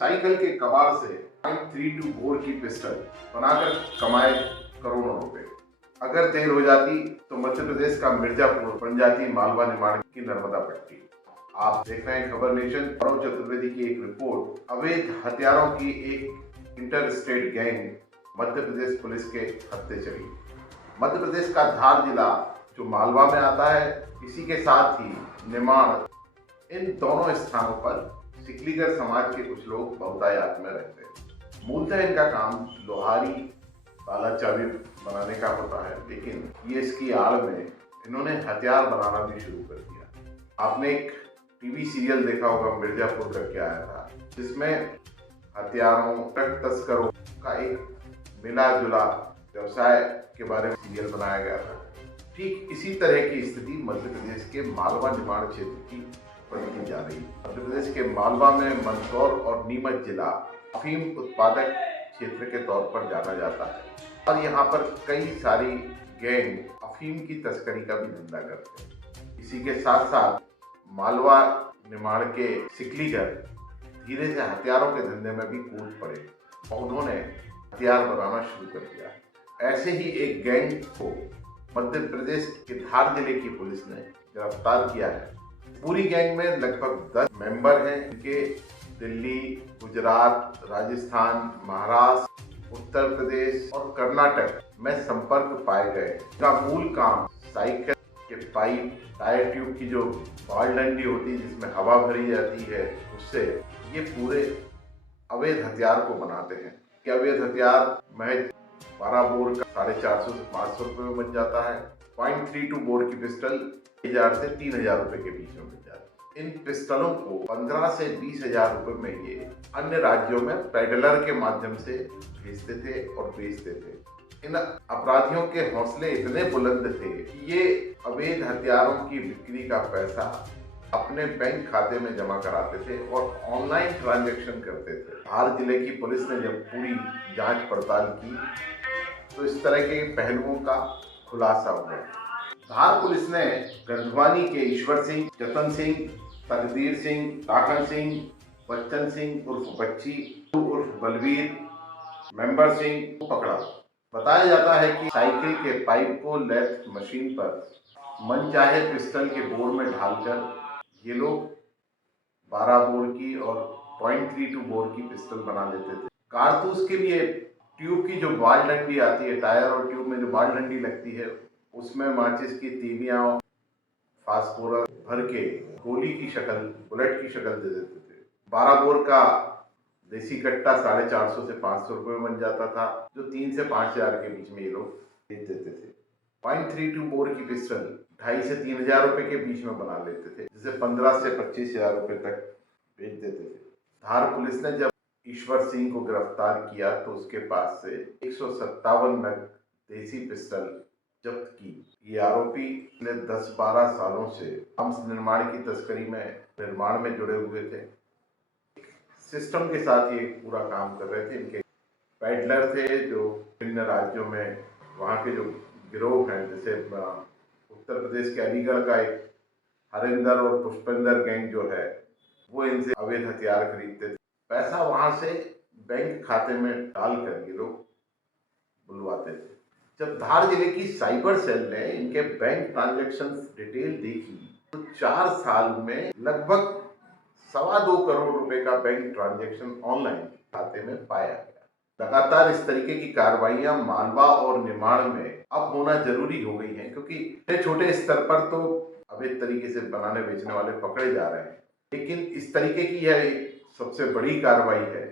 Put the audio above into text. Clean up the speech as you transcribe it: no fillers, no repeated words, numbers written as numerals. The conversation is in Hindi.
साइकिल के कबाड़ से .32 बोर की पिस्टल बनाकर कमाए करोड़ों रुपए। अगर देर हो जाती तो मध्य प्रदेश का मिर्जापुर बन जाती मालवा निमाड़ की नर्मदा पट्टी। आप देख रहे हैं खबर नेशन। गौरव चतुर्वेदी की एक रिपोर्ट। अवैध हथियारों की एक inter state gang Madhya Pradesh police के हत्थे चली। मध्य प्रदेश का धार जिला जो मालवा में आता है, इसी के साथ ही निमाड़, इन दोनों स्थानों पर सिकलीगढ़ समाज के कुछ लोग बहुतायत में रहते हैं। मूलतः इनका काम लोहारी ताला चाबी बनाने का होता है, लेकिन ये इसकी आड़ में इन्होंने हथियार बनाना भी शुरू कर दिया। आपने एक टीवी सीरियल देखा होगा, मिर्जापुर करके आया था, जिसमें हथियारों, ट्रक तस्करों का एक मिला जुला व्यवसाय के बारे में सीरियल बनाया गया था। ठीक इसी तरह की स्थिति मध्य प्रदेश के मालवा निमाड़ क्षेत्र की बनती जा रही है। मध्य प्रदेश के मालवा में मंदसौर और नीमच जिला अफीम उत्पादक क्षेत्र के तौर पर जाना जाता है और यहाँ पर कई सारी गैंग अफीम की तस्करी का भी धंधा करते हैं। इसी के साथ साथ मालवा निमाड़ के सिकलीगढ़ धीरे से हथियारों के धंधे में भी कूद पड़े और उन्होंने हथियार बनाना शुरू कर दिया। ऐसे ही एक गैंग को मध्य प्रदेश के धार जिले की पुलिस ने गिरफ्तार किया है। पूरी गैंग में लगभग 10 मेंबर हैं, इनके दिल्ली, गुजरात, राजस्थान, महाराष्ट्र, उत्तर प्रदेश और कर्नाटक में संपर्क पाए गए। इनका मूल काम साइकिल के पाइप, टायर ट्यूब की जो बॉल डंडी होती है जिसमें हवा भरी जाती है, उससे ये पूरे अवैध हथियार को बनाते हैं। कि अवैध हथियार महज 12 बोर का 450 से 500 रुपये में बन जाता है। .32 बोर की पिस्टल 1000 से 3000 रुपए के बीच में मिल जाती है। इन पिस्टलों को 15 से 20,000 रुपए में ये अन्य राज्यों में पेडलर के माध्यम से भेजते थे और बेचते थे। इन अपराधियों के हौसले इतने बुलंद थे कि ये अवैध हथियारों की बिक्री का पैसा अपने बैंक खाते में जमा कराते थे और ऑनलाइन ट्रांजैक्शन करते थे। धार जिले की पुलिस ने जब पूरी जांच पड़ताल की तो इस तरह के पहलुओं का खुलासा हुआ। धार पुलिस ने गंधवानी के ईश्वर सिंह, जतन सिंह, तकदीर सिंह, लाखन सिंह, बच्चन सिंह उर्फ बच्ची उर्फ बलवीर, मेंबर सिंह को पकड़ा। बताया जाता है कि साइकिल के पाइप को लैथ मशीन पर मनचाहे पिस्टल के बोर में ढालकर ये लोग 12 बोर की और .32 बोर की पिस्टल बना लेते थे। कारतूस के लिए ट्यूब की जो बाल डंडी आती है, टायर और ट्यूब में जो बाल डंडी लगती है, उसमें माचिस की तीलियां फास्फोरस भर के गोली की शक्ल, बुलेट की शक्ल दे देते थे। 12 बोर का देसी कट्टा 450 से 500 रुपये में बन जाता था, जो 3 से 5,000 के बीच में ये लोग बेच देते थे। .32 बोर की पिस्टल 2,500 से 3,000 रुपये के बीच में बना लेते थे, जिसे 15 से 25,000 रुपये तक बेच देते थे। धार पुलिस ने जब ईश्वर सिंह को गिरफ्तार किया तो उसके पास से 157 नग देसी पिस्टल जब्त की। ये आरोपी ने 10-12 सालों से आर्म्स निर्माण की तस्करी में निर्माण में जुड़े हुए थे। सिस्टम के साथ ये पूरा काम कर रहे थे। इनके पेडलर थे जो विभिन्न राज्यों में, वहाँ के जो गिरोह हैं, जैसे उत्तर प्रदेश के अलीगढ़ का एक हरिंदर और पुष्पेंद्र गैंग जो है, वो इनसे अवैध हथियार खरीदते थे। पैसा वहाँ से बैंक खाते में डालकर ये लोग बुलवाते थे। जब धार जिले की साइबर सेल ने इनके बैंक ट्रांजैक्शन डिटेल देखी तो 4 साल में लगभग 2.25 करोड़ रुपए का बैंक ट्रांजैक्शन ऑनलाइन खाते में पाया गया। लगातार इस तरीके की कार्रवाइयां मालवा और निमाड़ में अब होना जरूरी हो गई हैं, क्योंकि छोटे स्तर पर तो अवैध तरीके से बनाने बेचने वाले पकड़े जा रहे हैं, लेकिन इस तरीके की यह एक सबसे बड़ी कार्रवाई है